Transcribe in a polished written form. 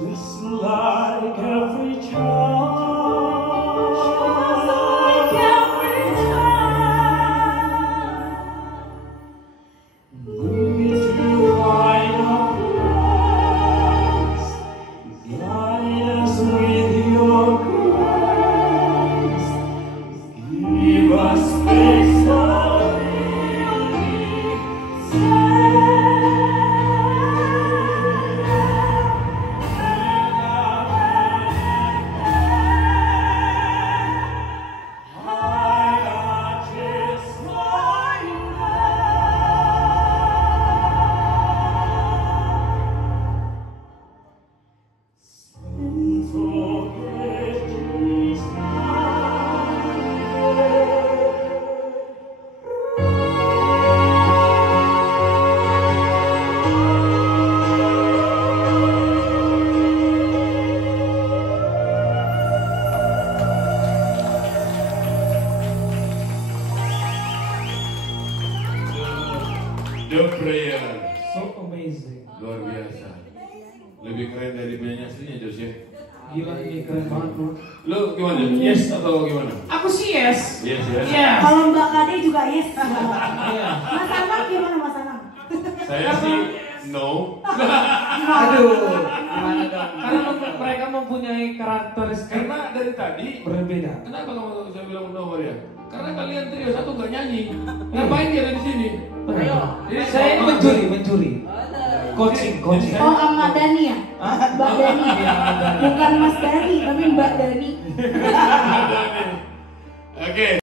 Just like every child, lead to find a place, guide us with your grace, give us space for The Prayer. So amazing. Luar biasa. Lebih keren dari penyanyi aslinya, Jos ya. Gila, ini keren banget bro. Lu gimana? Yes atau gimana? Aku sih yes. Yes ya. Yes. Kalau Mbak Kade juga yes. Iya. Mas Anang gimana Mas Anang? Saya sih no. Aduh, gimana dong? Karena mereka mempunyai karakteristik Karena dari tadi berbeda. kenapa kamu saya bilang no Maria? Karena kalian trio satu nggak nyanyi. Ngapain dia ada di sini? Ayo. Jadi Saya ini mencuri. Coaching. Oh, Ahmad Dhani ya? Mbak Dhani. Iya, Ahmad Dhani. Bukan Mas Dhani, tapi Mbak Dhani. Oke.